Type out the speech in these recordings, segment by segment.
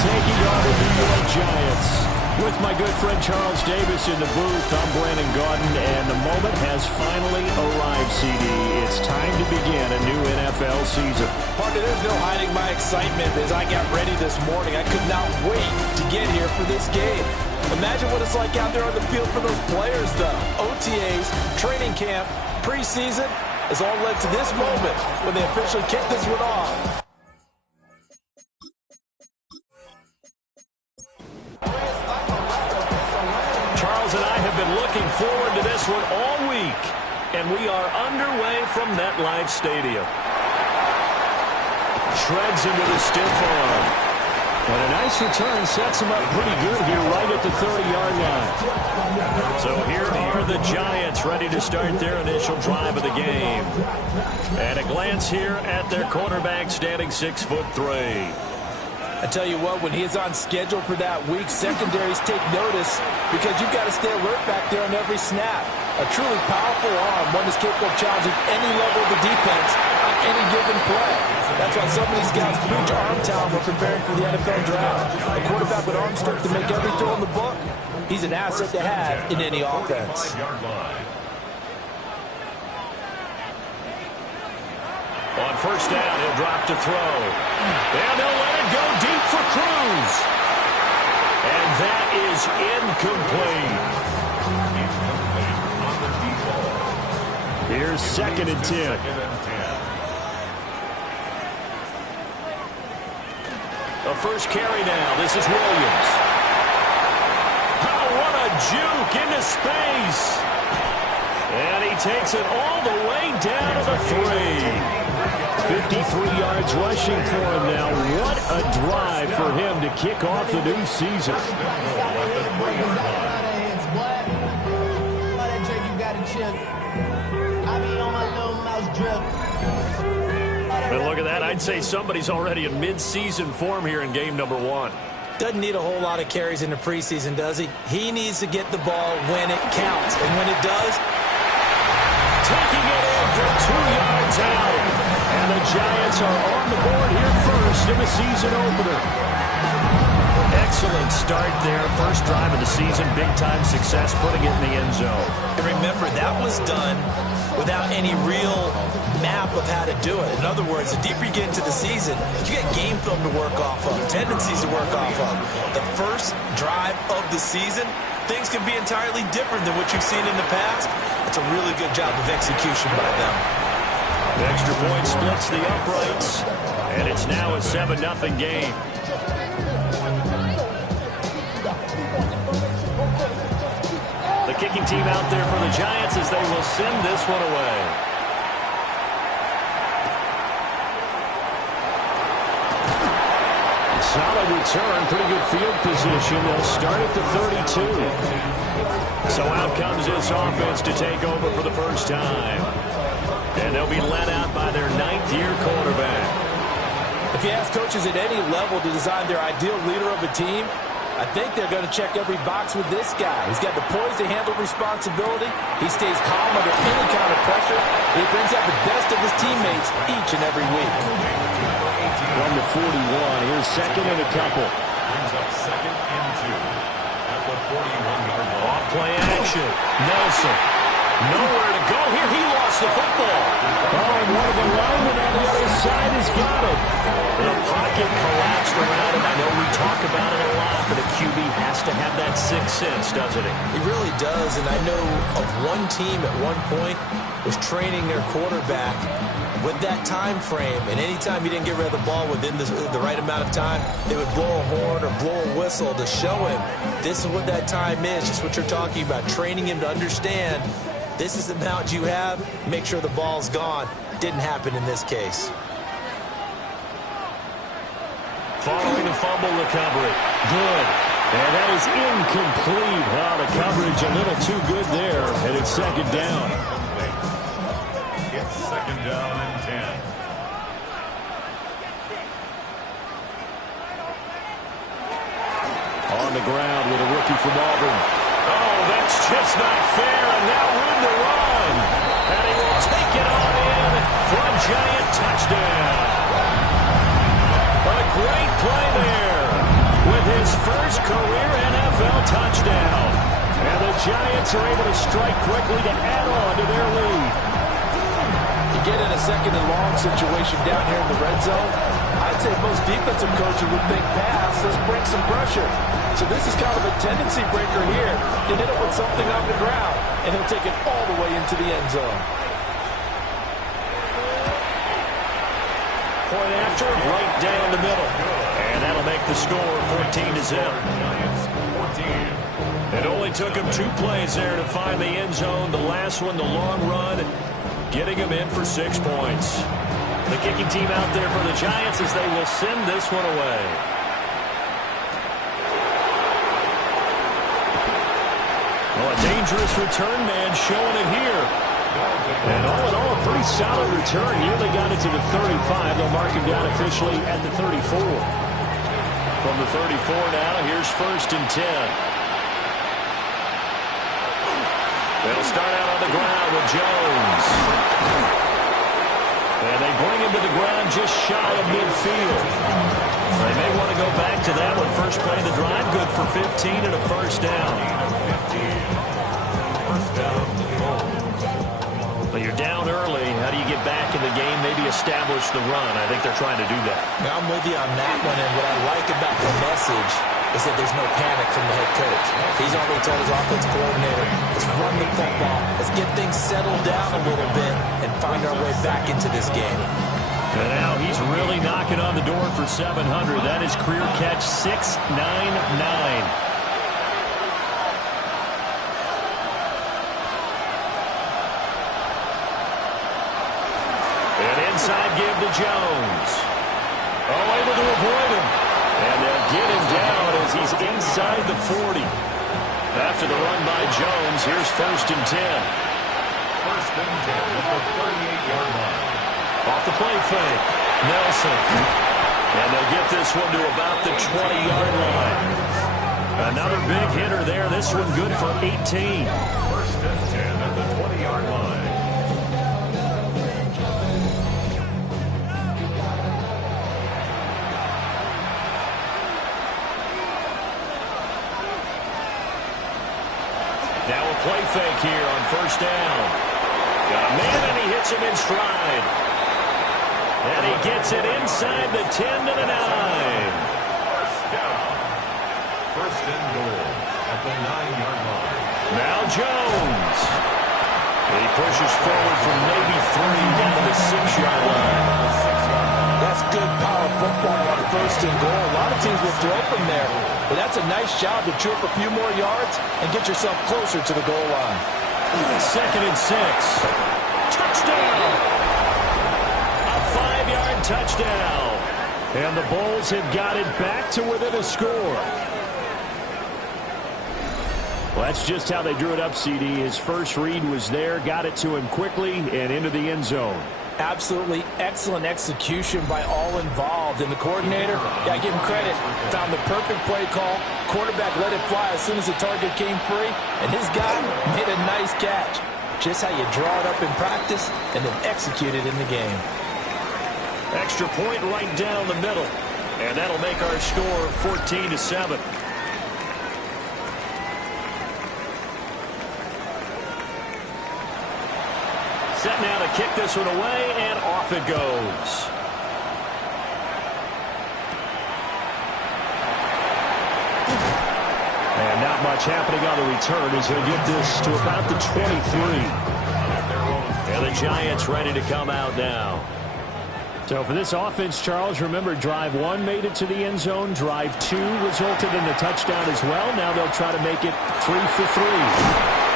taking on the New York Giants. With my good friend Charles Davis in the booth, I'm Brandon Gaudin, and the moment has finally arrived, CD. It's time to begin a new NFL season. Parker, there's no hiding my excitement as I got ready this morning. I could not wait to get here for this game. Imagine what it's like out there on the field for those players, though. OTAs, training camp, preseason has all led to this moment when they officially kick this one off. Charles and I have been looking forward to this one all week, and we are underway from MetLife Stadium. Shreds into the stiff arm. And a nice return sets him up pretty good here right at the 30-yard line. So here are the Giants ready to start their initial drive of the game. And a glance here at their quarterback standing 6'3". I tell you what, when he is on schedule for that week, secondaries take notice because you've got to stay alert back there on every snap. A truly powerful arm, one that's capable of challenging any level of the defense on any given play. That's why so many scouts preach arm talent when preparing for the NFL draft. A quarterback with arm strength to make every throw in the book, he's an asset to have in any offense. On first down, he'll drop to throw. And they'll let it go deep for Cruz. And that is incomplete. Here's 2nd and 10. The first carry now. This is Williams. Oh, what a juke into space. And he takes it all the way down to the 3. 53 yards rushing for him now. What a drive for him to kick off the new season. And look at that. I'd say somebody's already in mid-season form here in game number 1. Doesn't need a whole lot of carries in the preseason, does he? He needs to get the ball when it counts. And when it does, taking it in for 2 yards out. And the Giants are on the board here first in the season opener. Excellent start there. First drive of the season. Big-time success putting it in the end zone. And remember, that was done without any real map of how to do it. In other words, the deeper you get into the season, you get game film to work off of, tendencies to work off of. The first drive of the season, things can be entirely different than what you've seen in the past. It's a really good job of execution by them. The extra point splits the uprights, and it's now a 7-0 game. The kicking team out there for the Giants as they will send this one away. Solid return, pretty good field position. They'll start at the 32. So out comes this offense to take over for the first time. And they'll be led out by their 9th-year quarterback. If you ask coaches at any level to design their ideal leader of a team, I think they're going to check every box with this guy. He's got the poise to handle responsibility. He stays calm under any kind of pressure. He brings out the best of his teammates each and every week. From the 41, here's 2nd and a couple. Brings up 2nd and 2 at the 41-yard line. Off play action. Nelson. Nowhere to go here. He lost the football. Oh, and one of the linemen on the other side has got it. The pocket collapsed around him. I know we talk about it a lot, but a QB has to have that sixth sense, doesn't he? He really does, and I know of one team at one point was training their quarterback with that time frame, and anytime he didn't get rid of the ball within the right amount of time, they would blow a horn or blow a whistle to show him this is what that time is, just what you're talking about, training him to understand this is the amount you have, make sure the ball's gone. Didn't happen in this case. Following the fumble recovery. Good. And that is incomplete. Oh, the coverage a little too good there, and it's 2nd down. It's 2nd down and 10. On the ground with a rookie from Auburn. Oh, that's just not fair, and now room to run. And he will take it on in for a Giant touchdown. A great play there. career NFL touchdown. And the Giants are able to strike quickly to add on to their lead. You get in a second and long situation down here in the red zone, I'd say most defensive coaches would think pass, let's bring some pressure. So this is kind of a tendency breaker here. You hit it with something on the ground, and he'll take it all the way into the end zone. Point after, right down the middle. And that'll make the score 14-0. It only took him 2 plays there to find the end zone. The last one, the long run, getting him in for 6 points. The kicking team out there for the Giants as they will send this one away. Well, a dangerous return man showing it here. And all in all, a pretty solid return. Nearly got it to the 35. They'll mark him down officially at the 34. From the 34 now, here's 1st and 10. They'll start out on the ground with Jones. And they bring him to the ground just shy of midfield. They may want to go back to that one. First play of the drive, good for 15 and a first down. But you're down early. How do you get back in the game? Maybe establish the run. I think they're trying to do that. Now I'm with you on that one, and what I like about the message is that there's no panic from the head coach. He's already told his offensive coordinator, let's run the football, let's get things settled down a little bit and find our way back into this game. And now he's really knocking on the door for 700. That is career catch 699. And inside give to Jones. Oh, able to avoid him. And they'll get him down as he's inside the 40. After the run by Jones, here's 1st and 10. 1st and 10 at the 38-yard line. Off the play fake, Nelson. And they'll get this one to about the 20-yard line. Another big hitter there. This one good for 18. 1st and 10 at the 20-yard line. Now a play fake here on 1st down. Got a man, and he hits him in stride. And he gets it inside the 10 to the 9. 1st down. 1st and goal at the 9-yard line. Now Jones. He pushes forward from maybe 3 down to the 6-yard line. That's good power football on 1st and goal. A lot of teams will throw from there, but that's a nice job to chew up a few more yards and get yourself closer to the goal line. 2nd and 6. Touchdown! A 5-yard touchdown. And the Bulls have got it back to within a score. Well, that's just how they drew it up, CD. His first read was there, got it to him quickly, and into the end zone. Absolutely excellent execution by all involved. And the coordinator, got to give him credit, found the perfect play call. Quarterback let it fly as soon as the target came free. And his guy made a nice catch. Just how you draw it up in practice and then execute it in the game. Extra point right down the middle. And that'll make our score 14-7. Set now to kick this one away, and off it goes. And not much happening on the return as he'll get this to about the 23. And the Giants ready to come out now. So for this offense, Charles, remember drive 1 made it to the end zone. Drive 2 resulted in a touchdown as well. Now they'll try to make it 3 for 3.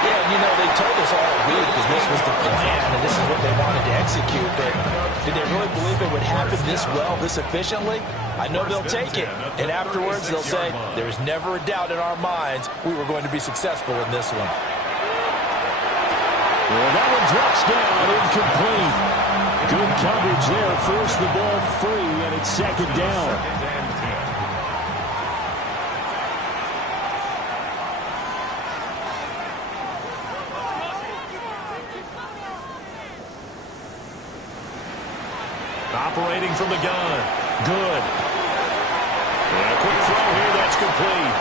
Yeah, and you know, they told us all week that this was the plan and this is what they wanted to execute, but did they really believe it would happen this well, this efficiently? I know they'll take it, and afterwards they'll say, there's never a doubt in our minds we were going to be successful in this one. Well, that one drops down, incomplete. Good coverage there, forced the ball free, and it's 2nd down. Operating from the gun. Good. And a quick throw here, that's complete.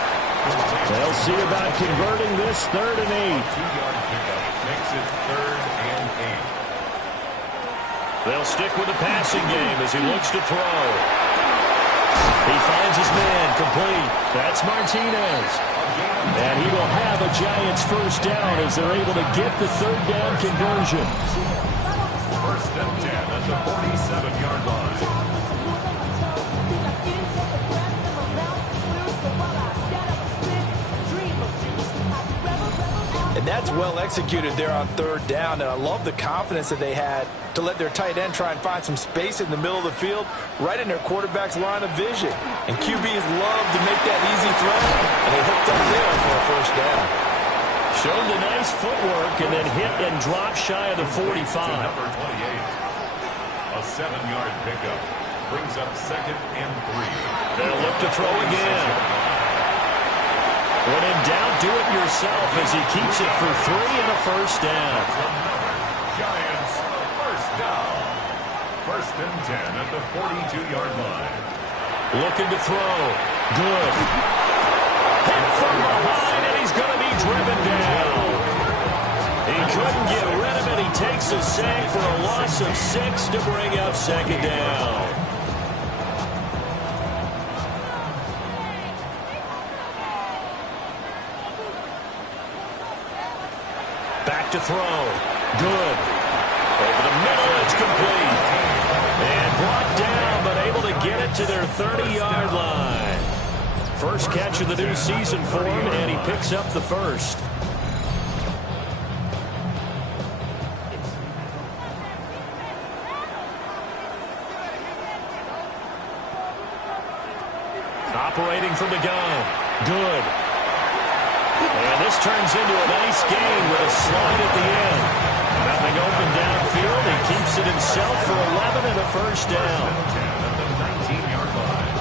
They'll see about converting this 3rd and 8. 2-yard pickup makes it 3rd and 8. They'll stick with the passing game as he looks to throw. He finds his man complete. That's Martinez. And he will have a Giants first down as they're able to get the 3rd down conversion. 1st and 10 at the 47-yard line. And that's well executed there on 3rd down. And I love the confidence that they had to let their tight end try and find some space in the middle of the field, right in their quarterback's line of vision. And QBs love to make that easy throw, and they hooked up there for a first down. Showed the nice footwork and then hit and drop shy of the 45. Number 28. A 7-yard pickup brings up 2nd and 3. They'll look to throw again. When in doubt, do it yourself as he keeps it for 3 and a first down. Giants first down. 1st and 10 at the 42-yard line. Looking to throw. Good. Hit from behind, and he's going to be driven down. He couldn't get rid of it. He takes a sack for a loss of 6 to bring up 2nd down. Back to throw. Good. Over the middle, it's complete. And brought down, but able to get it to their 30-yard line. First catch of the new season for him, and he picks up the first. Operating from the gun. Good. And this turns into a nice gain with a slide at the end. Nothing open downfield. He keeps it himself for 11 and a first down. 10 at the 19-yard line.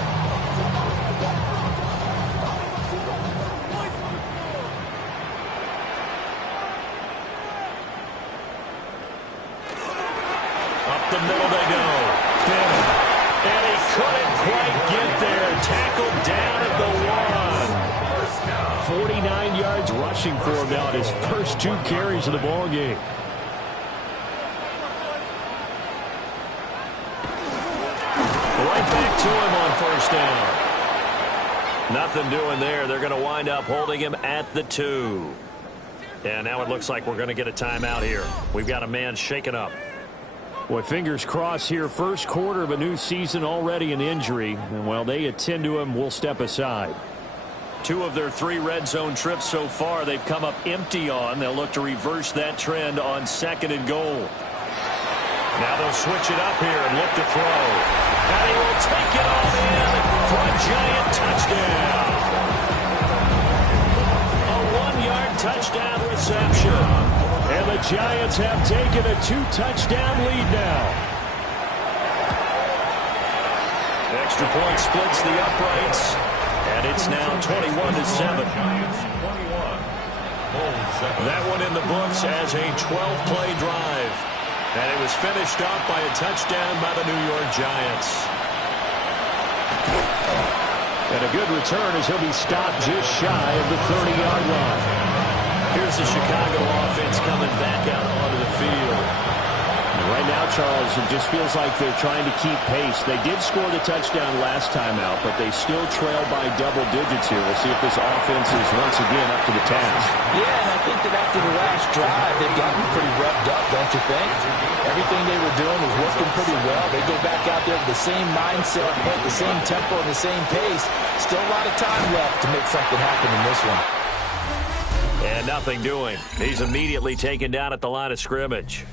Up the middle they go. Bennett. And he couldn't quite get there. Tackled down at the 1. 49 yards rushing for him now at his first 2 carries of the ball game. Right back to him on first down. Nothing doing there. They're going to wind up holding him at the 2. And now it looks like we're going to get a timeout here. We've got a man shaken up. Boy, fingers crossed here. First quarter of a new season, already an injury. And while they attend to him, we'll step aside. 2 of their 3 red zone trips so far, they've come up empty on. They'll look to reverse that trend on 2nd and goal. Now they'll switch it up here and look to throw. And he will take it all in for a Giant touchdown. A 1-yard touchdown reception. And the Giants have taken a 2-touchdown lead now. Extra point splits the uprights. And it's now 21-7. That one in the books as a 12-play drive. And it was finished off by a touchdown by the New York Giants. And a good return as he'll be stopped just shy of the 30-yard line. Here's the Chicago offense coming back out onto the field. Right now, Charles, it just feels like they're trying to keep pace. They did score the touchdown last time out, but they still trail by double digits here. We'll see if this offense is once again up to the task. Yeah, and I think that after the last drive, they've gotten pretty revved up, don't you think? Everything they were doing was working pretty well. They go back out there with the same mindset, the same tempo, and the same pace. Still a lot of time left to make something happen in this one. And nothing doing. He's immediately taken down at the line of scrimmage.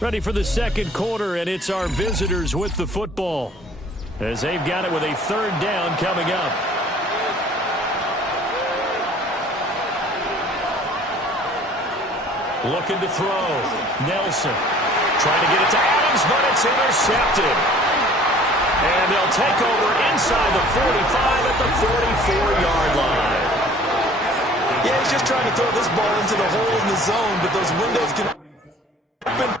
Ready for the second quarter, and it's our visitors with the football as they've got it with a 3rd down coming up. Looking to throw. Nelson trying to get it to Adams, but it's intercepted. And they'll take over inside the 45 at the 44-yard line. Yeah, he's just trying to throw this ball into the hole in the zone, but those windows can open.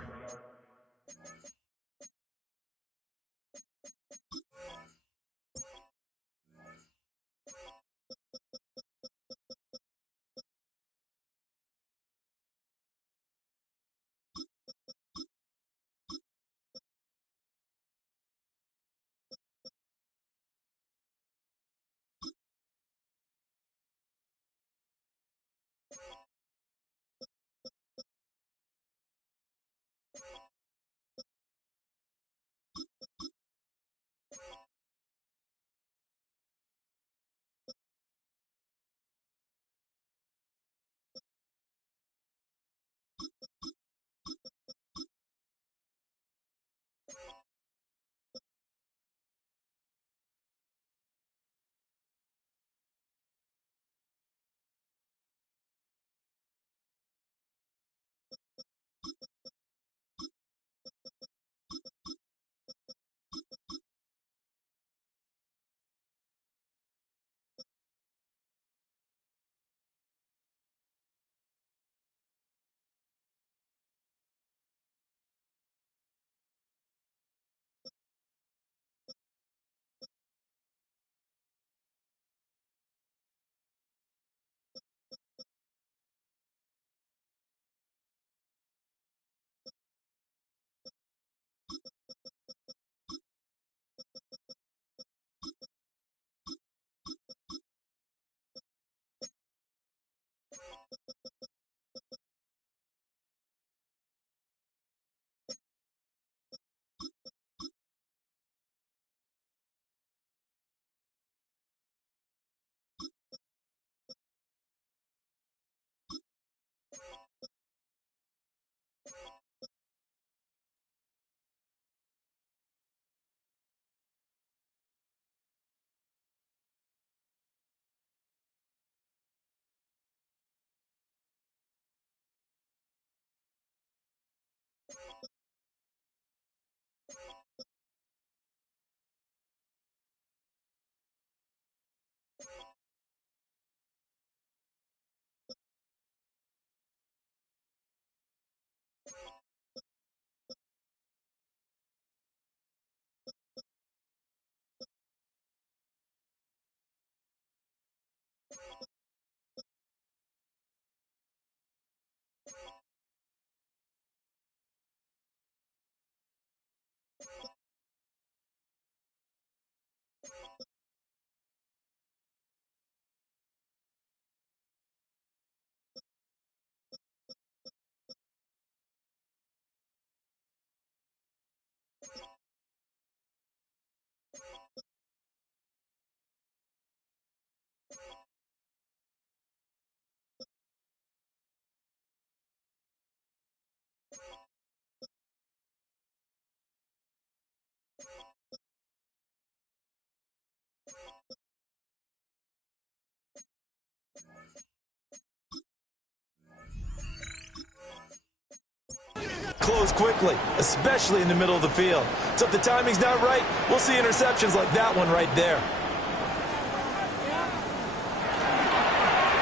Close quickly, especially in the middle of the field. So if the timing's not right, we'll see interceptions like that one right there.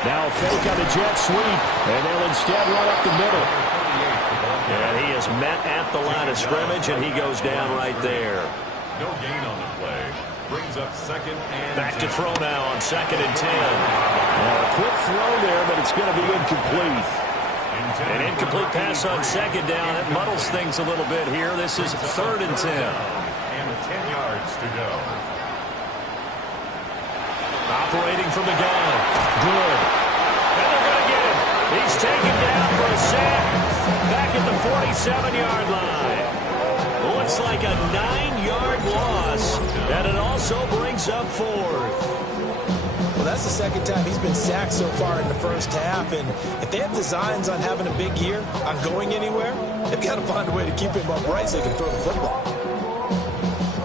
Now fake on the jet sweep, and they'll instead run up the middle. And he is met at the line of scrimmage, and he goes down right there. No gain on the play. Brings up second and Back to throw now on 2nd and 10. A quick throw there, but it's going to be incomplete. An incomplete pass on 2nd down. It muddles things a little bit here. This is 3rd and 10. And 10 yards to go. Operating from the gun. Good. And they're going to get him. He's taken down for a sack. Back at the 47-yard line. Looks like a 9-yard loss. And it also brings up 4th. Well, that's the second time he's been sacked so far in the first half. And if they have designs on having a big year, on going anywhere, they've got to find a way to keep him upright so they can throw the football.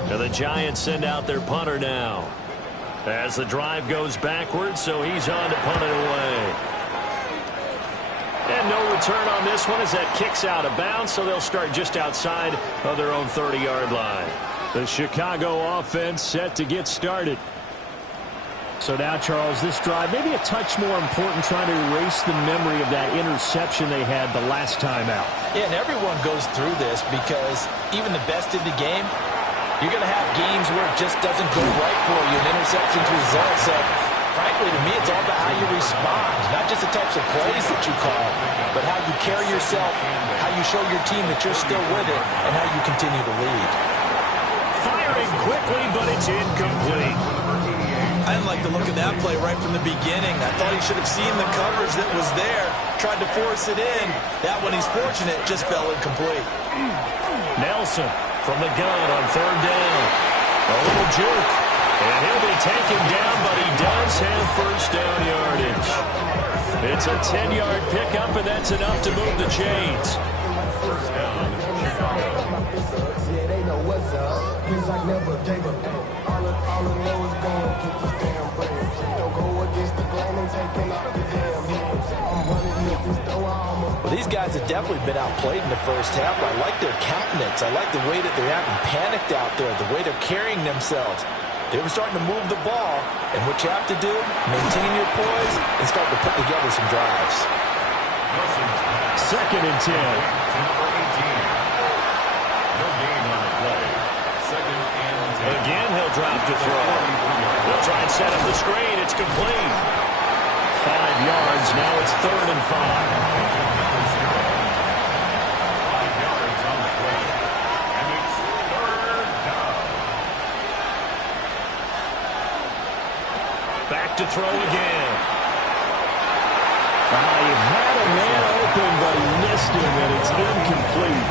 Now the Giants send out their punter now. As the drive goes backwards, so he's on to punt it away. And no return on this one as that kicks out of bounds, so they'll start just outside of their own 30-yard line. The Chicago offense set to get started. So now, Charles, this drive, maybe a touch more important, trying to erase the memory of that interception they had the last time out. Yeah, and everyone goes through this because even the best in the game, you're going to have games where it just doesn't go right for you, and interceptions result. So, frankly, to me, it's all about how you respond, not just the types of plays that you call, but how you carry yourself, how you show your team that you're still with it, and how you continue to lead. Firing quickly, but it's incomplete. I didn't like the look of that play right from the beginning. I thought he should have seen the coverage that was there, tried to force it in. That one, he's fortunate, just fell incomplete. Nelson from the gun on third down. A little juke. And he'll be taken down, but he does have first down yardage. It's a 10-yard pickup, and that's enough to move the chains. First down, Chicago. Yeah, they know what's up. Cause I never gave up. All I know is going get this damn bread. Don't go against the grain and taking off the damn heads. I'm running with this though I almost. Well, these guys have definitely been outplayed in the first half. I like their countenance. I like the way that they're acting panicked out there, the way they're carrying themselves. They were starting to move the ball, and what you have to do, maintain your poise and start to put together some drives. Second and 10. Number 18. No gain on the play. Second and 10. Again, he'll drop to throw. They'll try and set up the screen. It's complete. 5 yards. Now it's third and 5. 5 yards on the play. And it's third down. Back to throw again. He had a man open, but he missed him, and it's incomplete.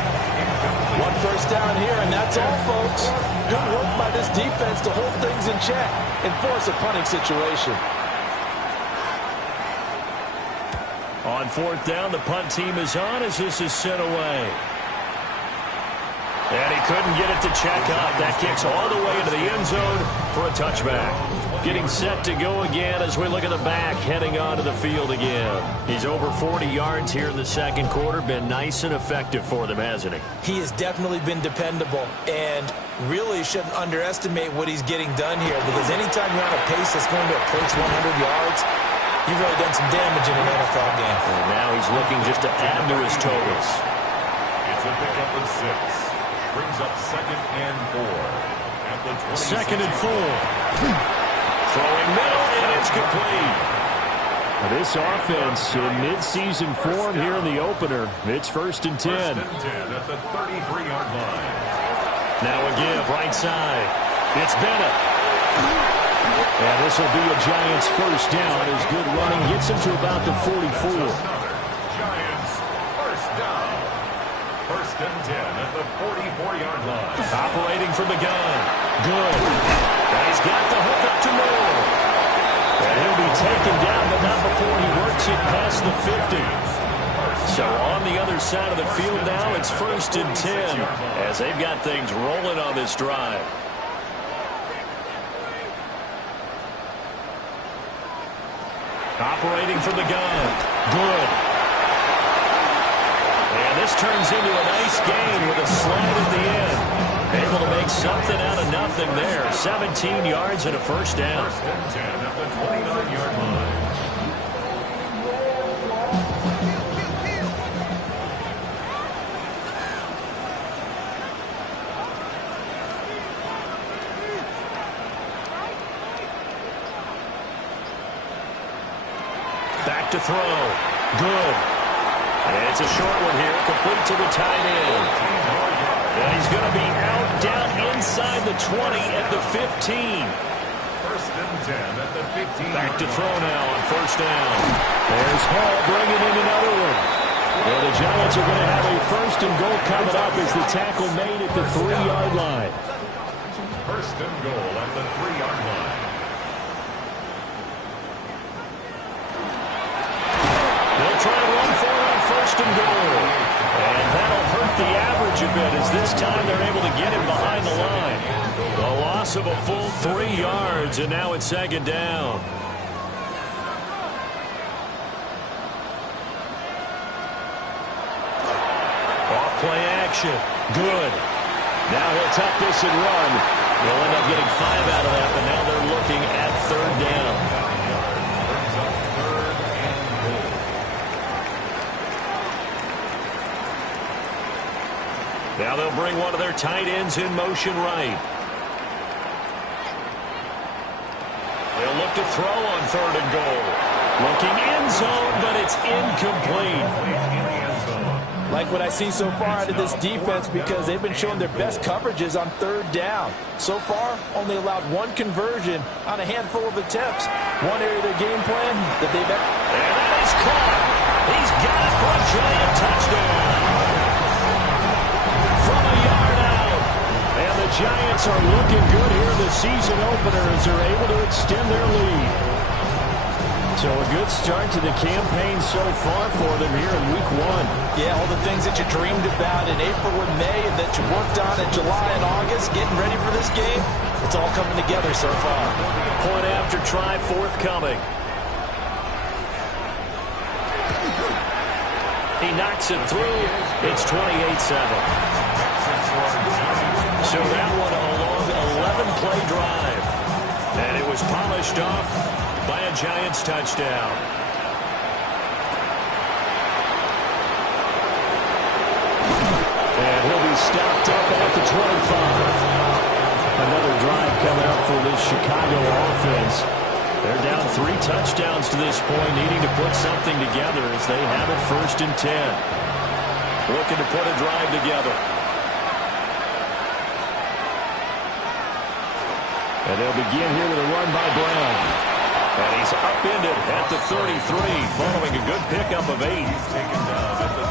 One first down here, and that's all, folks. Good work by this defense to hold things in check and force a punting situation. On fourth down, the punt team is on as this is sent away. And he couldn't get it to check up. That kicks all the way into the end zone for a touchback. Getting set to go again as we look at the back, heading onto the field again. He's over 40 yards here in the second quarter. Been nice and effective for them, hasn't he? He has definitely been dependable and really shouldn't underestimate what he's getting done here, because anytime you're on a pace that's going to approach 100 yards, you've really done some damage in an NFL game. And now he's looking just to add to his totals. It's a pickup of 6. Brings up second and 4. At the 26. Second and 4. Throwing middle, and it's complete. This offense in mid-season form here in the opener. It's first and 10. First and 10 at the 33-yard line. Now a give, right side. It's Bennett. And this will be a Giants first down as good running gets him to about the 44. Giants first down. First and 10 at the 44-yard line. Operating from the gun. Good. And he's got the hook up to Moore. And he'll be taken down, but not before he works it past the 50. So on the other side of the field now, it's first and 10 as they've got things rolling on this drive. Operating from the gun. Good. And this turns into a nice gain with a slide at the end. Able to make something out of nothing there. 17 yards and a first down. First and 10 at the 29-yard line. Back to throw. Good. And it's a short one here, complete to the tight end. And he's going to be out down inside the 20 at the 15. First and 10 at the 15. Back to throw now on first down. There's Hall bringing in another one. And the Giants are going to have a first and goal coming up as the tackle made at the 3-yard line. First and goal at the 3-yard line. They'll try and run for it on first and goal. And that'll hurt the average a bit as this time they're able to get him behind the line. A loss of a full 3 yards, and now it's second down. Off play action. Good. Now he'll tuck this and run. They'll end up getting 5 out of that, but now they're looking at 3rd down. Now they'll bring one of their tight ends in motion right. They'll look to throw on 3rd and goal. Looking end zone, but it's incomplete. Like what I see so far out of this defense, because they've been showing their best coverages on 3rd down. So far, only allowed 1 conversion on a handful of attempts. One area of their game plan that they've... And that is caught. He's got it for a giant touchdown. From a yard out. And the Giants are looking good here in the season opener as they're able to extend their lead. So a good start to the campaign so far for them here in week 1. Yeah, all the things that you dreamed about in April and May and that you worked on in July and August, getting ready for this game, it's all coming together so far. Point after try forthcoming. He knocks it through. It's 28-7. So that one a long 11-play drive. And it was polished off by a Giants touchdown. And he'll be stopped up at the 25. Another drive coming up for this Chicago offense. They're down 3 touchdowns to this point, needing to put something together as they have it 1st and 10. Looking to put a drive together. And they'll begin here with a run by Brown. And he's upended at the 33, following a good pickup of 8.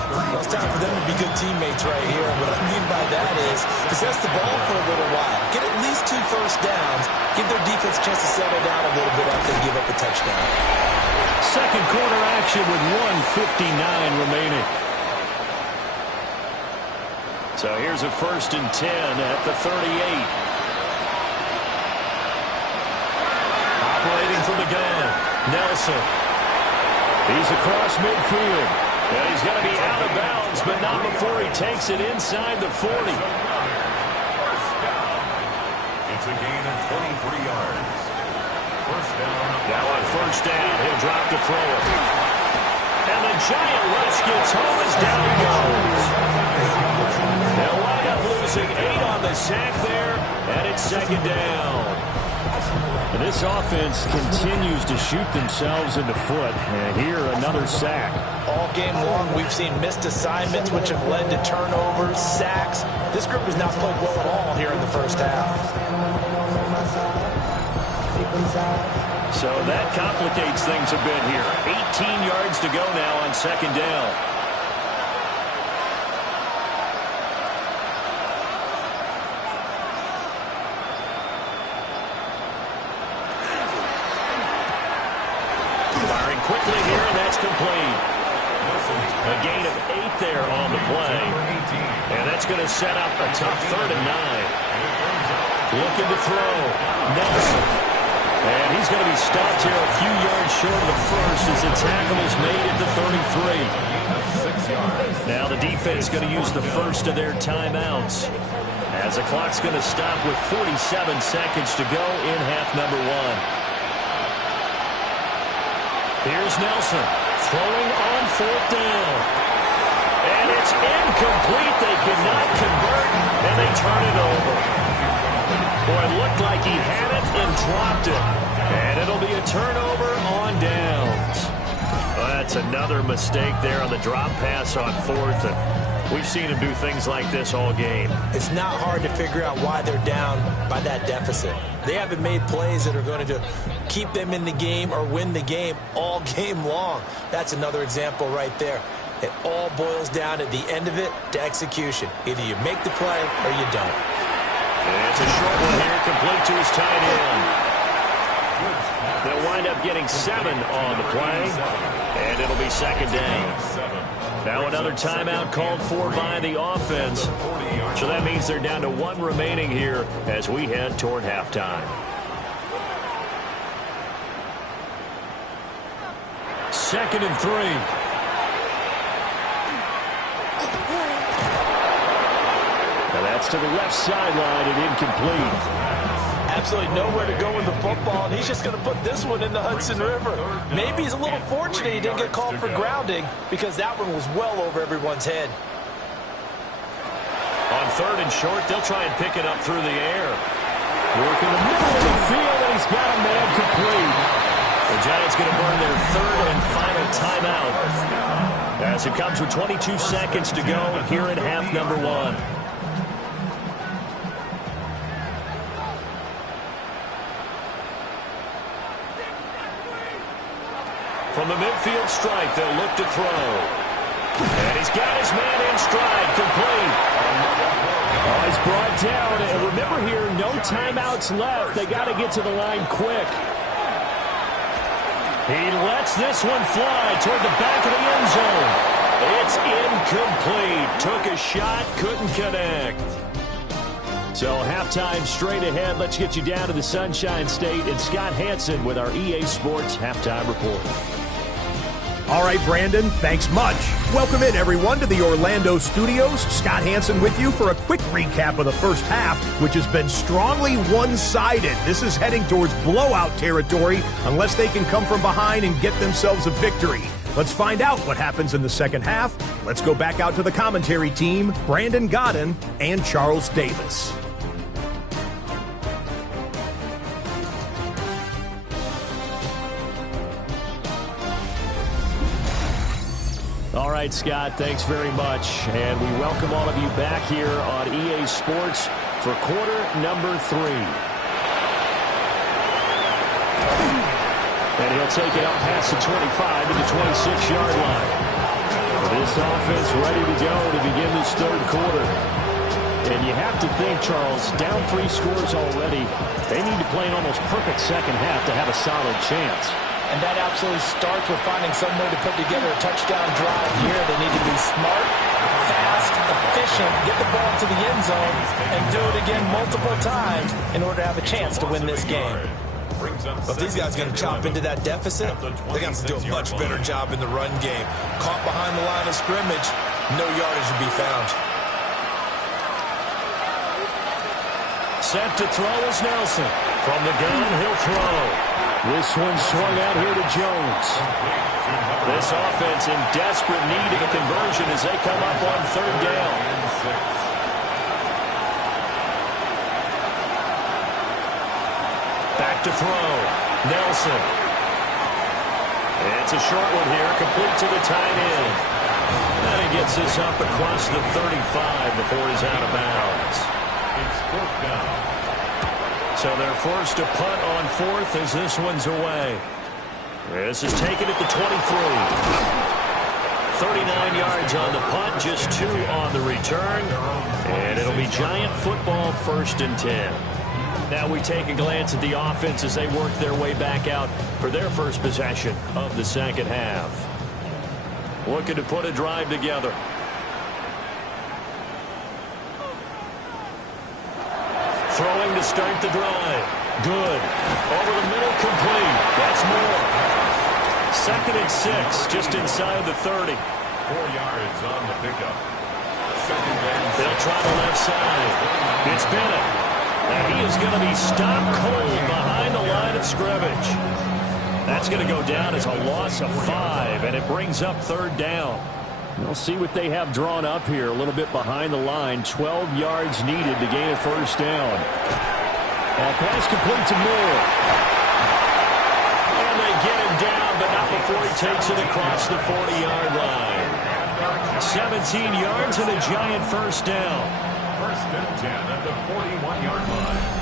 Well, it's time for them to be good teammates right here. And what I mean by that is possess the ball for a little while. Get at least 2 first downs. Give their defense a chance to settle down a little bit after they give up a touchdown. Second quarter action with 1:59 remaining. So here's a 1st and 10 at the 38. Operating from the gun, Nelson. He's across midfield. And he's going to be out of bounds, but not before he takes it inside the 40. It's a gain of 23 yards. First down. Now on 1st down, he'll drop the thrower. And the giant rush gets home as down he goes. They'll wind up losing 8 on the sack there, and it's 2nd down. And this offense continues to shoot themselves in the foot. And here, another sack. All game long, we've seen missed assignments, which have led to turnovers, sacks. This group has not played well at all here in the first half. So that complicates things a bit here. 18 yards to go now on 2nd down. Quickly here, and that's complete. A gain of 8 there on the play. And that's going to set up a tough 3rd and 9. Looking to throw. Nelson. And he's going to be stopped here a few yards short of the first as the tackle is made at the 33. Now the defense going to use the first of their timeouts as the clock's going to stop with 47 seconds to go in half number 1. Here's Nelson throwing on 4th down. And it's incomplete. They cannot convert, and they turn it over. Boy, it looked like he had it and dropped it. And it'll be a turnover on downs. Well, that's another mistake there on the drop pass on 4th. And we've seen him do things like this all game. It's not hard to figure out why they're down by that deficit. They haven't made plays that are going to keep them in the game or win the game all game long. That's another example right there. It all boils down at the end of it to execution. Either you make the play or you don't. And it's a short one here, complete to his tight end. They'll wind up getting 7 on the play, and it'll be 2nd down. Now another timeout called for by the offense. So that means they're down to 1 remaining here as we head toward halftime. 2nd and 3. Now that That's to the left sideline and incomplete. Absolutely nowhere to go with the football, and he's just going to put this one in the Hudson River. Maybe he's a little fortunate he didn't get called for grounding because that one was well over everyone's head. On 3rd and short, they'll try and pick it up through the air. Work in the middle of the field, and he's got a man complete. The Giants going to burn their 3rd and final timeout as it comes with 22 seconds to go here in half number 1. From the midfield strike, they'll look to throw. And he's got his man in stride, complete. Oh, he's brought down. And remember here, no timeouts left. They got to get to the line quick. He lets this one fly toward the back of the end zone. It's incomplete. Took a shot, couldn't connect. So halftime straight ahead. Let's get you down to the Sunshine State and Scott Hanson with our EA Sports Halftime Report. All right, Brandon, thanks much. Welcome in, everyone, to the Orlando studios. Scott Hanson with you for a quick recap of the first half, which has been strongly one-sided. This is heading towards blowout territory unless they can come from behind and get themselves a victory. Let's find out what happens in the second half. Let's go back out to the commentary team, Brandon Godden and Charles Davis. All right, Scott, thanks very much. And we welcome all of you back here on EA Sports for quarter number 3. And he'll take it up past the 25 to the 26-yard line. This offense ready to go to begin this third quarter. And you have to think, Charles, down 3 scores already. They need to play an almost perfect second half to have a solid chance. And that absolutely starts with finding some way to put together a touchdown drive here. They need to be smart, fast, efficient, get the ball to the end zone, and do it again multiple times in order to have a chance to win this game. But these guys are going to chop into that deficit. They're going to have to do a much better job in the run game. Caught behind the line of scrimmage, no yardage to be found. Set to throw is Nelson. From the gun, he'll throw. This one swung out here to Jones. This offense in desperate need of a conversion as they come up on 3rd down. Back to throw. Nelson. It's a short one here, complete to the tight end. And he gets this up across the 35 before he's out of bounds. It's 4th down. So they're forced to punt on 4th as this one's away. This is taken at the 23. 39 yards on the punt, just 2 on the return. And it'll be Giant football 1st and 10. Now we take a glance at the offense as they work their way back out for their first possession of the second half. Looking to put a drive together. Throwing to start the drive. Good. Over the middle, complete. That's more. 2nd and 6, just inside the 30. 4 yards on the pickup. 2nd and 6. They'll try the left side. It's Bennett. And he is going to be stopped cold behind the line of scrimmage. That's going to go down as a loss of 5, and it brings up 3rd down. We'll see what they have drawn up here a little bit behind the line. 12 yards needed to gain a 1st down. And pass complete to Moore. And they get him down, but not before he takes it across the 40-yard line. 17 yards and a Giant 1st down. 1st and 10 at the 41-yard line.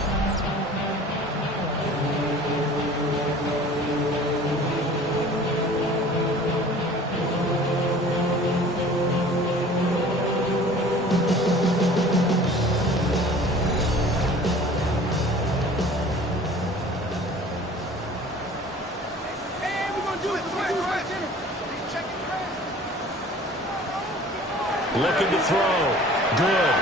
Looking to throw. Good.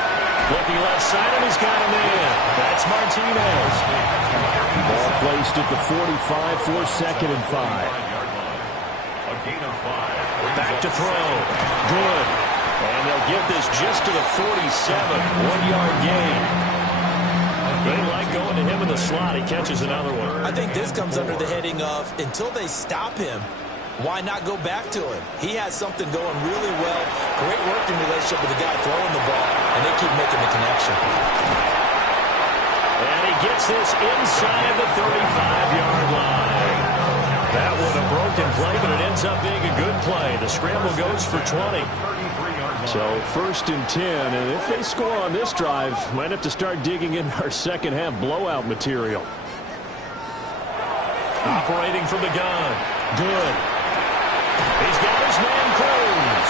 Looking left side, and he's got him in. That's Martinez. Ball placed at the 45 for 2nd and 5. A gain of 5. Back to throw. Good. And they'll get this just to the 47. 1-yard gain. They like going to him in the slot. He catches another one. I think this comes under the heading of, until they stop him, why not go back to him? He has something going really well. Great working relationship with the guy throwing the ball, and they keep making the connection. And he gets this inside the 35-yard line. That was a broken play, but it ends up being a good play. The scramble goes for 20. So 1st and 10, and if they score on this drive, might have to start digging in our second half blowout material. Operating from the gun. Good. He's got his man Cruz.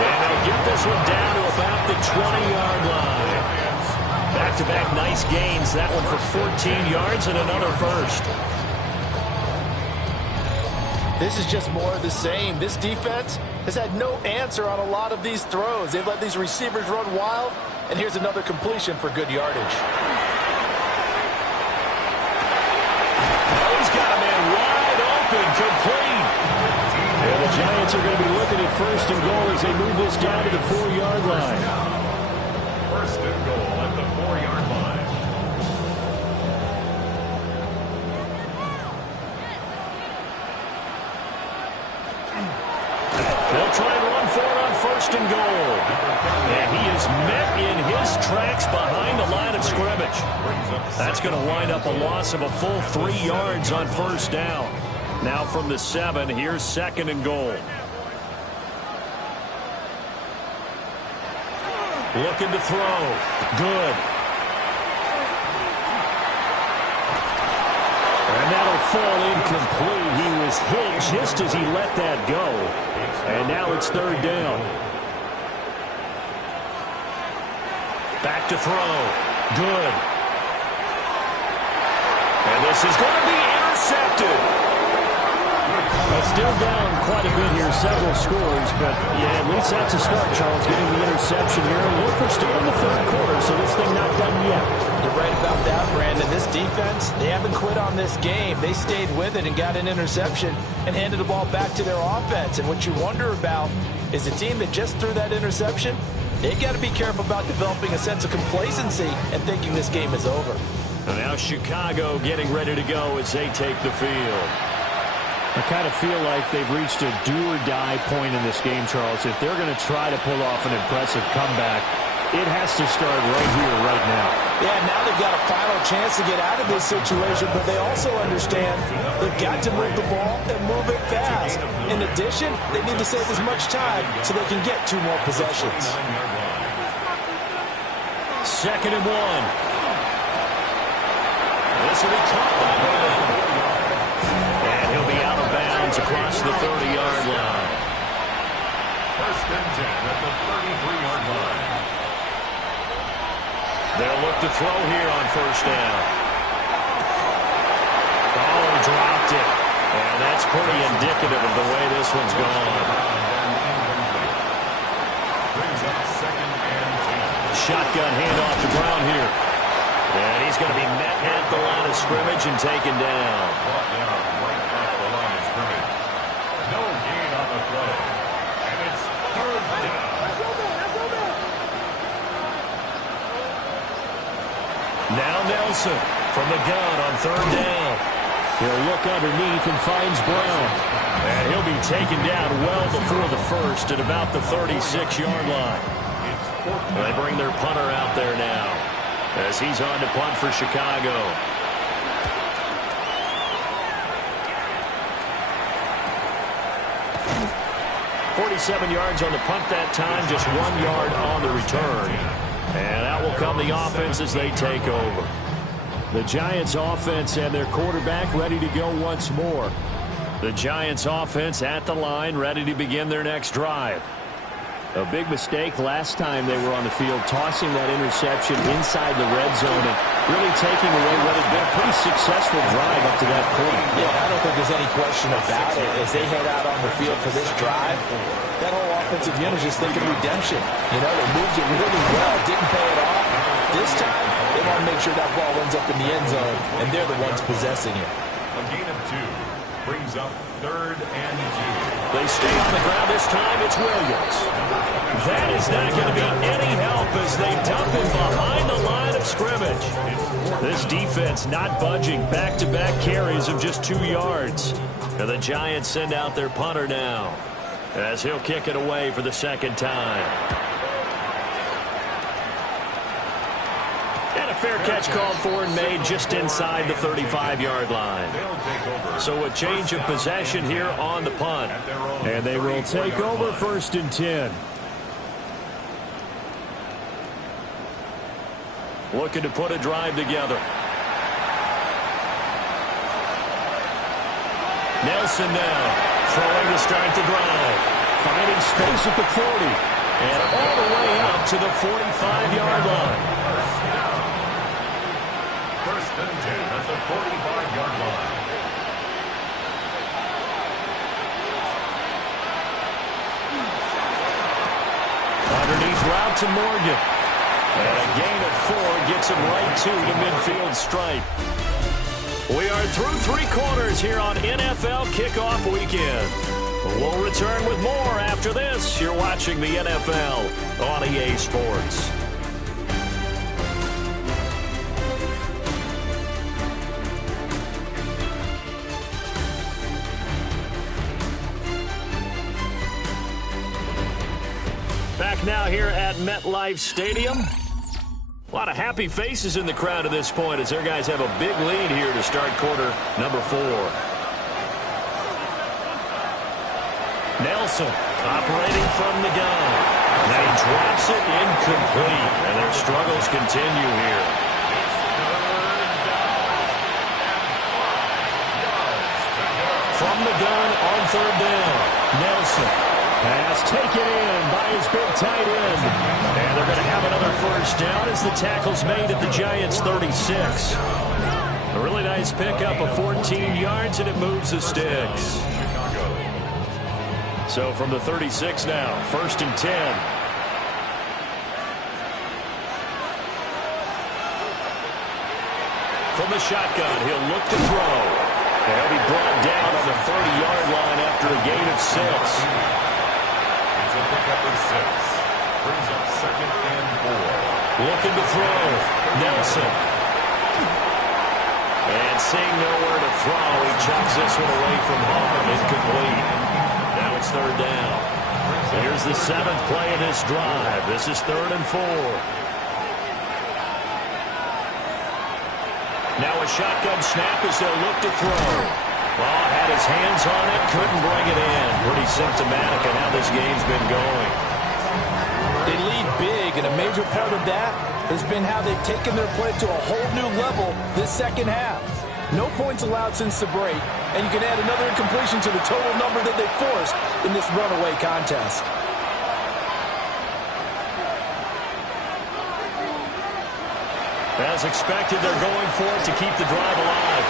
And they'll get this one down to about the 20-yard line. Back-to-back nice gains. That one for 14 yards and another first. This is just more of the same. This defense has had no answer on a lot of these throws. They've let these receivers run wild, and here's another completion for good yardage. Oh, he's got a man wide open, complete. And the Giants are going to be looking at 1st and goal as they move this down to the 4-yard line. 1st and goal at the 4-yard line. They'll try and run for it on 1st and goal. And he is met in his tracks behind the line of scrimmage. That's going to wind up a loss of a full 3 yards on 1st down. Now from the 7, here's 2nd and goal. Looking to throw. Good. And that'll fall incomplete. He was hit just as he let that go. And now it's 3rd down. Back to throw. Good. And this is going to be intercepted. Still down quite a bit here, several scores, but yeah, at least that's a start, Charles, getting the interception here. Look, we're still in the 3rd quarter, so this thing not done yet. You're right about that, Brandon. This defense, they haven't quit on this game. They stayed with it and got an interception and handed the ball back to their offense. And what you wonder about is a team that just threw that interception, they've got to be careful about developing a sense of complacency and thinking this game is over. And now Chicago getting ready to go as they take the field. I kind of feel like they've reached a do-or-die point in this game, Charles. If they're going to try to pull off an impressive comeback, it has to start right here, right now. Yeah, now they've got a final chance to get out of this situation, but they also understand they've got to move the ball and move it fast. In addition, they need to save as much time so they can get 2 more possessions. 2nd and 1. This will be caught by Gordon. And he'll be out of bounds across the 30-yard line. 1st and 10 at the 33-yard line. They'll look to throw here on 1st down. Oh, he dropped it. And that's pretty indicative of the way this one's gone. Brings up 2nd and 10. Shotgun handoff to Brown here. And he's going to be met at the line of scrimmage and taken down. Brought down right at the line of scrimmage. No gain on the play. And it's 3rd down. Now Nelson from the gun on 3rd down. He'll look underneath and finds Brown. And he'll be taken down well before the 1st at about the 36-yard line. They bring their punter out there now as he's on to punt for Chicago. "47 yards on the punt that time, just 1 yard on the return. And out will come the offense as they take over. The Giants offense and their quarterback ready to go once more. The Giants offense at the line, ready to begin their next drive. A big mistake last time they were on the field, tossing that interception inside the red zone and really taking away what had been a pretty successful drive up to that point. Yeah, I don't think there's any question about it. As they head out on the field for this drive, that whole offensive unit is just thinking redemption. You know, they moved it really well, didn't pay it off. This time, they want to make sure that ball ends up in the end zone, and they're the ones possessing it. A gain of 2. Brings up 3rd and 2. They stay on the ground this time. It's Williams. That is not going to be any help as they dump him behind the line of scrimmage. This defense not budging. Back-to-back carries of just 2 yards. And the Giants send out their punter now as he'll kick it away for the second time. And a fair catch called for and made just inside the 35-yard line. So a change of possession here on the punt. And they will take over 1st and 10. Looking to put a drive together. Nelson now throwing to start the drive. Finding space at the 40. And all the way up to the 45-yard line. First and 10 at the 45-yard line. Underneath route to Morgan. And a gain of 4 gets him right to the midfield stripe. We are through 3 quarters here on NFL Kickoff Weekend. We'll return with more after this. You're watching the NFL on EA Sports. Back now here at MetLife Stadium. A lot of happy faces in the crowd at this point as their guys have a big lead here to start quarter number 4. Nelson operating from the gun. Now he drops it incomplete, and their struggles continue here. From the gun on 3rd down. Nelson. Pass taken in by his big tight end. And they're going to have another first down as the tackle's made at the Giants' 36. A really nice pickup of 14 yards, and it moves the sticks. So from the 36 now, 1st and 10. From the shotgun, he'll look to throw. And he'll be brought down on the 30-yard line after a gain of 6. Pickup of 6. Brings up 2nd and 4. Looking to throw. Nelson. And seeing nowhere to throw, he chucks this one away from home. Incomplete. Now it's 3rd down. Here's the 7th play of this drive. This is 3rd and 4. Now a shotgun snap as they'll look to throw. Well, had his hands on it, couldn't bring it in. Pretty symptomatic of how this game's been going. They lead big, and a major part of that has been how they've taken their play to a whole new level this second half. No points allowed since the break, and you can add another incompletion to the total number that they forced in this runaway contest. As expected, they're going for it to keep the drive alive.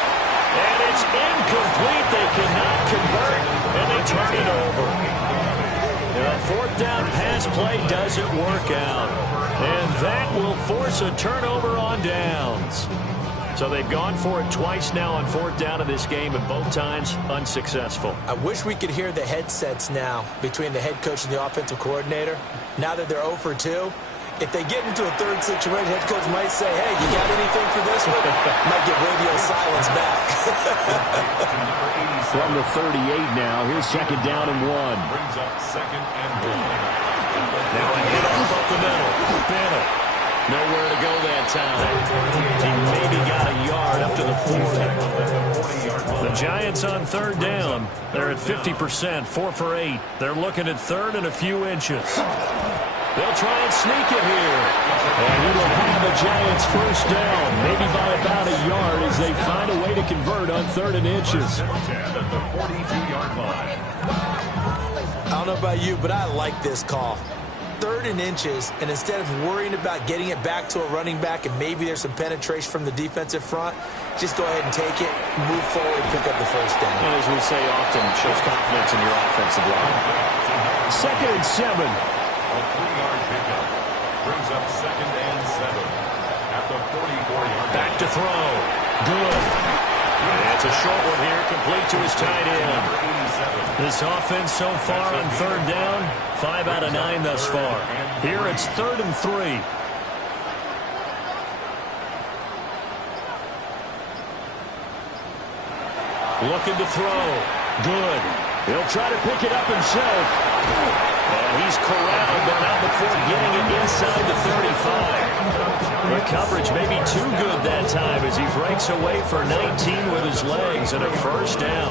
And it's incomplete. They cannot convert, and they turn it over. The 4th down pass play doesn't work out. And that will force a turnover on downs. So they've gone for it twice now on 4th down in this game, and both times unsuccessful. I wish we could hear the headsets now between the head coach and the offensive coordinator. Now that they're 0 for 2. If they get into a 3rd situation, head coach might say, hey, you got anything for this one? Might get radio silence back. From the 38 now, here's 2nd down and 1. Brings up 2nd and 1. Now a handoff up the middle. Bennett. Nowhere to go that time. He maybe got a yard up to the 40. The Giants on 3rd down. They're at 50%, 4 for 8. They're looking at 3rd and a few inches. They'll try and sneak it here. And he will have the Giants first down, maybe by about a yard as they find a way to convert on 3rd and inches. At the 42-yard line. I don't know about you, but I like this call. 3rd and inches, and instead of worrying about getting it back to a running back and maybe there's some penetration from the defensive front, just go ahead and take it, move forward, and pick up the first down. And as we say often, shows confidence in your offensive line. 2nd and 7. A 3-yard pickup. Brings up 2nd and 7. At the 44-yard line. Back to throw. Good. And it's a a short one here, complete to his tight end. This offense so far on third down, 5 out of 9 thus far. Here it's 3rd and 3. Looking to throw. Good. He'll try to pick it up himself. And he's corralled, but not before getting it inside the 35. The coverage may be too good that time as he breaks away for 19 with his legs and a first down.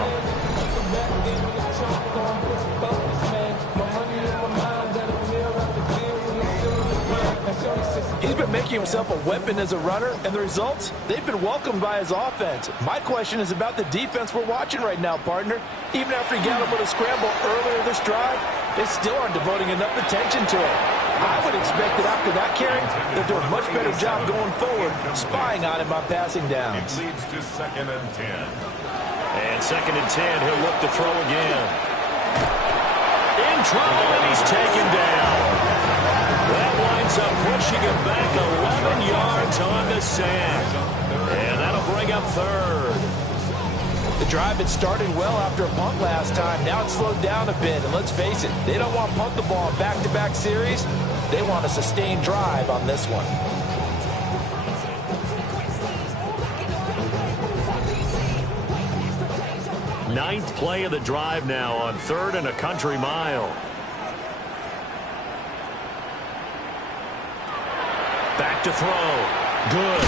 He's been making himself a weapon as a runner, and the results, they've been welcomed by his offense. My question is about the defense we're watching right now, partner. Even after he got him with a scramble earlier this drive, they still aren't devoting enough attention to it. I would expect that after that carry, they'll do a much better job going forward, spying on him on passing downs. It leads to 2nd and 10. And 2nd and 10, he'll look to throw again. In trouble, and he's taken down. That winds up pushing him back 11 yards on the sack. And that'll bring up 3rd. The drive had started well after a punt last time. Now it's slowed down a bit. And let's face it, they don't want to punt the ball in back-to-back series. They want a sustained drive on this one. Ninth play of the drive now on 3rd and a country mile. Back to throw. Good.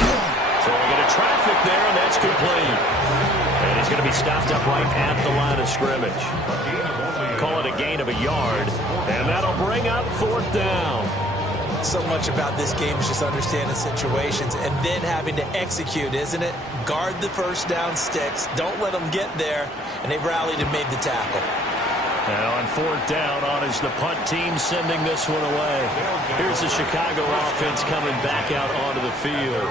Throwing into traffic there, and that's complete. And he's going to be stopped up right at the line of scrimmage. Call it a gain of a yard, and that'll bring up 4th down. So much about this game is just understanding situations and then having to execute, isn't it? Guard the first down sticks. Don't let them get there. And they rallied and made the tackle. Now on 4th down, on is the punt team sending this one away. Here's the Chicago offense coming back out onto the field.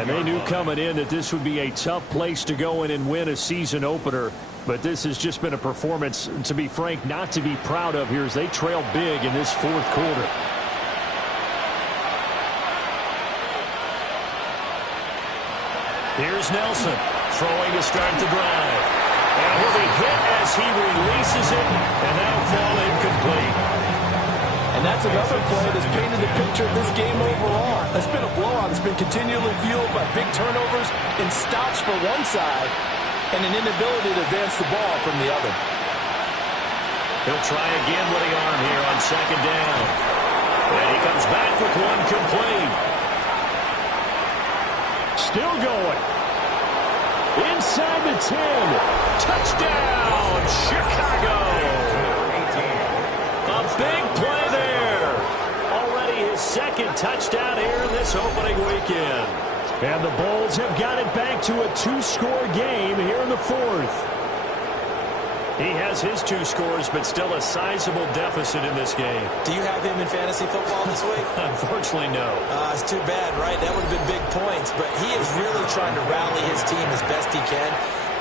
And they knew coming in that this would be a tough place to go in and win a season opener. But this has just been a performance, to be frank, not to be proud of here as they trail big in this 4th quarter. Here's Nelson throwing to start the drive. And he'll be hit as he releases it, and that'll fall incomplete. And that's another play that's painted the picture of this game overall. It's been a blowout. It's been continually fueled by big turnovers and stops for one side and an inability to advance the ball from the other. He'll try again with the arm here on 2nd down. And he comes back with one complete. Still going. Inside the 10. Touchdown, Chicago. A big play there. Already his 2nd touchdown here in this opening weekend. And the Bulls have got it back to a 2-score game here in the 4th. He has his 2 scores, but still a sizable deficit in this game. Do you have him in fantasy football this week? Unfortunately, no. It's too bad, right? That would have been big points. But he is really trying to rally his team as best he can.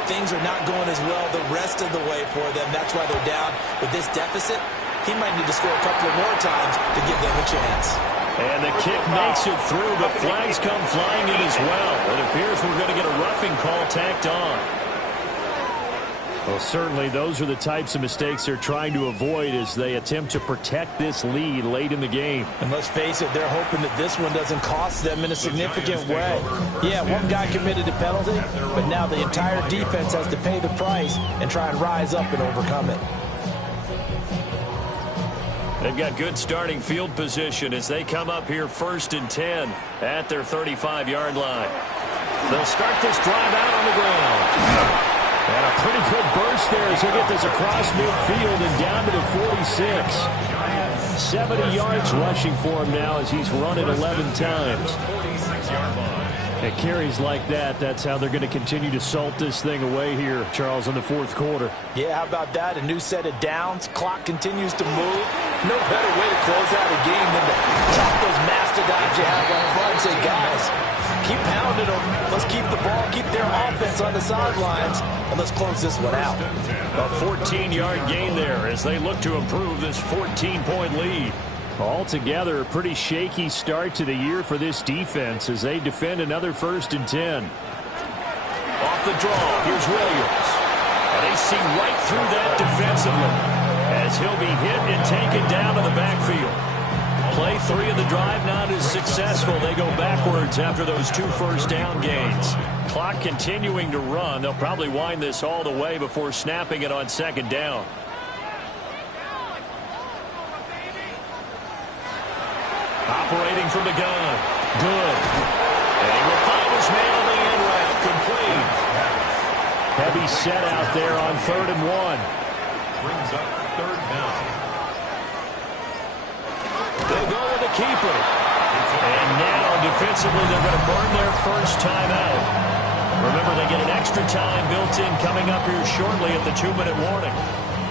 Things are not going as well the rest of the way for them. That's why they're down. With this deficit, he might need to score a couple of more times to give them a chance. And the kick makes it through, but flags come flying in as well. It appears we're going to get a roughing call tacked on. Well, certainly those are the types of mistakes they're trying to avoid as they attempt to protect this lead late in the game. And let's face it, they're hoping that this one doesn't cost them in a significant way. Yeah, one guy committed a penalty, but now the entire defense has to pay the price and try and rise up and overcome it. They've got good starting field position as they come up here 1st and 10 at their 35-yard line. They'll start this drive out on the ground. And a pretty good burst there as he'll get this across midfield and down to the 46. 70 yards rushing for him now as he's run it 11 times. At carries like that, that's how they're going to continue to salt this thing away here, Charles, in the 4th quarter. Yeah, how about that? A new set of downs. Clock continues to move. No better way to close out a game than to chop those mastodons you have on front and say, guys, keep pounding them. Let's keep the ball, keep their offense on the sidelines, and let's close this one out. A 14-yard gain there as they look to improve this 14-point lead. Altogether, a pretty shaky start to the year for this defense as they defend another 1st and 10. Off the draw. Here's Williams. And they see right through that defensively as he'll be hit and taken down to the backfield. Play 3 of the drive not as successful. They go backwards after those 2 first-down gains. Clock continuing to run. They'll probably wind this all the way before snapping it on 2nd down. Operating from the gun. Good. And he will find his man on the end route. Complete. Heavy set out there on 3rd and 1. Brings up 3rd down. They'll go with the keeper. And now, defensively, they're going to burn their first timeout. Remember, they get an extra time built in coming up here shortly at the 2-minute warning.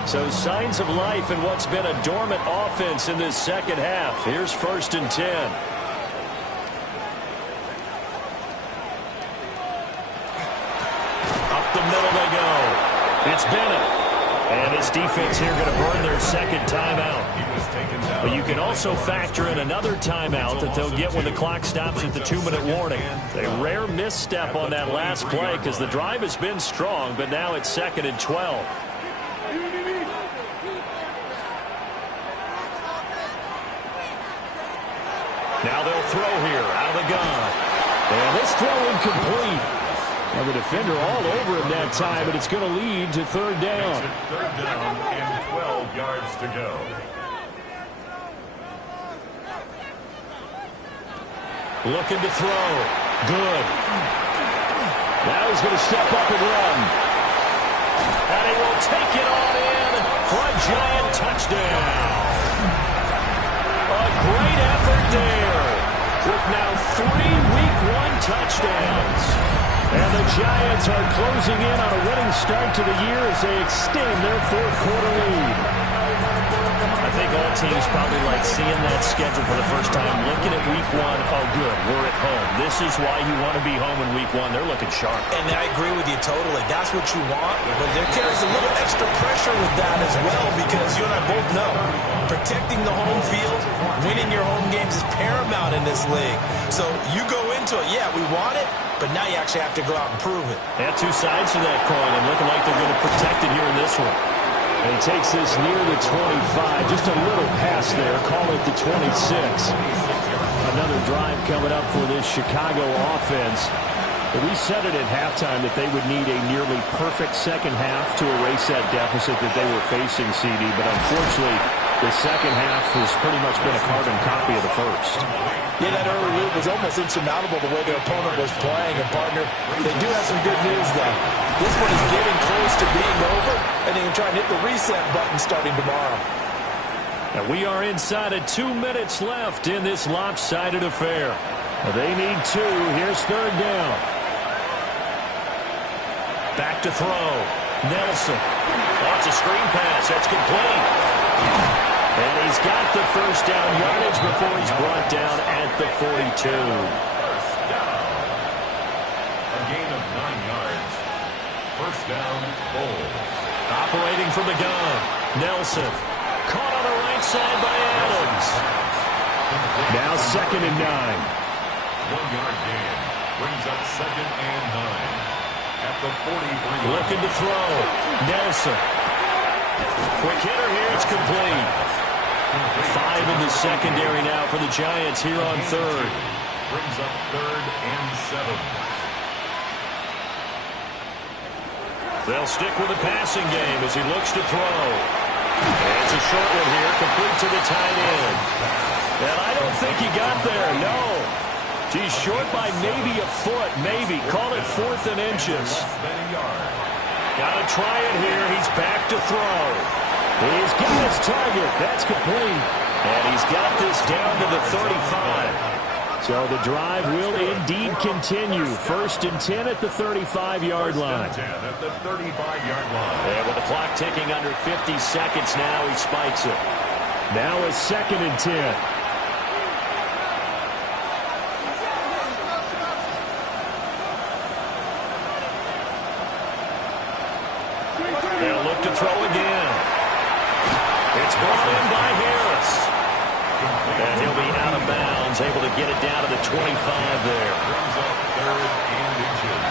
So signs of life in what's been a dormant offense in this second half. Here's 1st and 10. Up the middle they go. It's Bennett. And this defense here going to burn their 2nd timeout. But you can also factor in another timeout that they'll get when the clock stops at the 2-minute warning. A rare misstep on that last play because the drive has been strong, but now it's 2nd and 12. Now they'll throw here out of the gun. And this throw incomplete. And the defender all over him that time, but it's going to lead to 3rd down. 3rd down and 12 yards to go. Looking to throw. Good. Now he's going to step up and run. And he will take it on in for a Giant touchdown. A great effort there with now 3 Week 1 touchdowns. And the Giants are closing in on a winning start to the year as they extend their 4th quarter lead. I think all teams probably like seeing that schedule for the first time, looking at Week 1. Oh, good, we're at home. This is why you want to be home in Week 1. They're looking sharp. And I agree with you totally. That's what you want. But there carries a little extra pressure with that as well because you and I both know protecting the home field, winning your home games is paramount in this league. So you go into it, yeah, we want it, but now you actually have to go out and prove it. Had 2 sides to that coin, and looking like they're going to protect it here in this one. And he takes this near the 25, just a little pass there, call it the 26. Another drive coming up for this Chicago offense. But we said it at halftime that they would need a nearly perfect second half to erase that deficit that they were facing, CD. But unfortunately, the second half has pretty much been a carbon copy of the first. Yeah, that early lead was almost insurmountable the way their opponent was playing. And, partner, they do have some good news, though. This one is getting close to being over, and they can try and hit the reset button starting tomorrow. And we are inside of 2 minutes left in this lopsided affair. They need 2. Here's 3rd down. Back to throw. Nelson. Wants a screen pass. That's complete. And he's got the first down yardage before he's brought down at the 42. First down. A gain of 9 yards. First down, Bulls. Operating from the gun. Nelson. Caught on the right side by Adams. Now 2nd and 9. 1-yard gain. Brings up 2nd and 9. At the 43. Looking to throw. Nelson. Quick hitter here. It's complete. 5 in the secondary now for the Giants here on 3rd. Brings up 3rd and 7. They'll stick with the passing game as he looks to throw. And it's a short one here, complete to the tight end. And I don't think he got there, no. He's short by maybe a foot, maybe. Call it 4th and inches. Got to try it here. He's back to throw. He's got his target. That's complete. And he's got this down to the 35. So the drive will indeed continue. 1st and 10 at the 35-yard line. 10 at the 35-yard line. And with the clock ticking under 50 seconds now, he spikes it. Now it's 2nd and 10. They'll look to throw again. It's brought in by Harris. And he'll be out of bounds, able to get it down to the 25 there. Brings up 3rd and inches.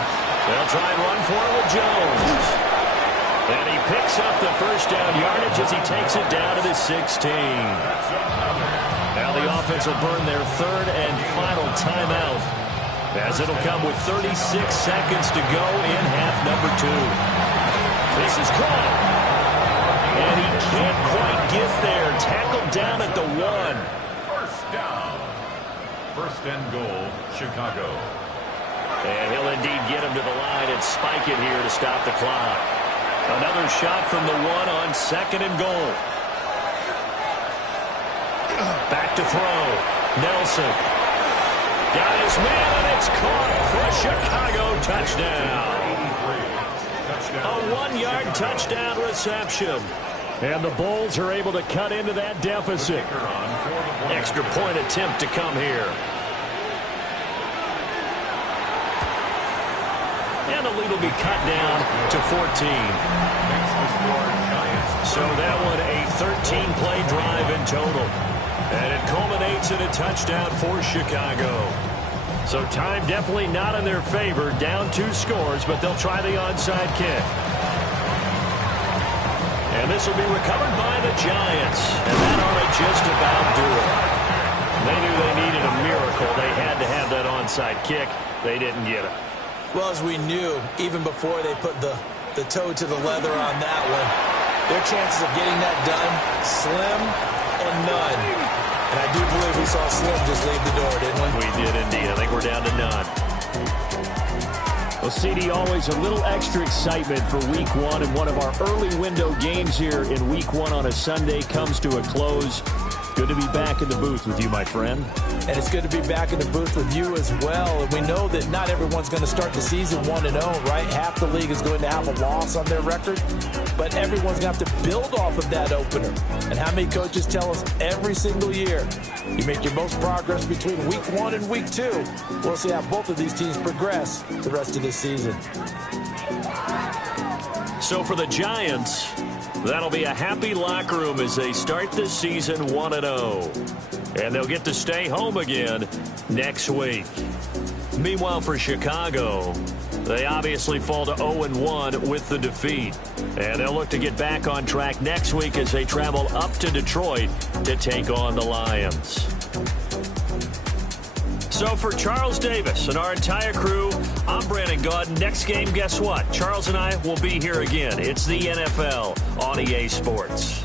They'll try and run looking for with Jones. And he picks up the first down yardage as he takes it down to the 16. Now the offense will burn their third and final timeout, as it'll come with 36 seconds to go in half number 2. This is caught. And he can't quite get there. Tackled down at the 1. First down. First and goal, Chicago. And he'll indeed get him to the line and spike it here to stop the clock. Another shot from the 1 on 2nd and goal. Back to throw. Nelson. Got his man, and it's caught for a Chicago touchdown. A 1-yard touchdown reception. And the Bulls are able to cut into that deficit. Extra point attempt to come here. And the lead will be cut down to 14. So that one a 13-play drive in total. And it culminates in a touchdown for Chicago. So time definitely not in their favor. Down 2 scores, but they'll try the onside kick. And this will be recovered by the Giants. And that ought to just about do it. They knew they needed a miracle. They had to have that onside kick. They didn't get it. Well, as we knew, even before they put the toe to the leather on that one, their chances of getting that done, slim and none. And I do believe we saw Slim just leave the door, didn't we? We did indeed. I think we're down to none. Well, CD, always a little extra excitement for Week 1, and one of our early window games here in Week 1 on a Sunday comes to a close. Good to be back in the booth with you, my friend. And it's good to be back in the booth with you as well. And we know that not everyone's going to start the season 1-0, right? Half the league is going to have a loss on their record. But everyone's going to have to build off of that opener. And how many coaches tell us every single year, you make your most progress between Week 1 and Week 2. We'll see how both of these teams progress the rest of this season. So for the Giants, that'll be a happy locker room as they start the season 1-0. And they'll get to stay home again next week. Meanwhile, for Chicago, they obviously fall to 0-1 with the defeat. And they'll look to get back on track next week as they travel up to Detroit to take on the Lions. So for Charles Davis and our entire crew, I'm Brandon Gaudin. Next game, guess what? Charles and I will be here again. It's the NFL on EA Sports.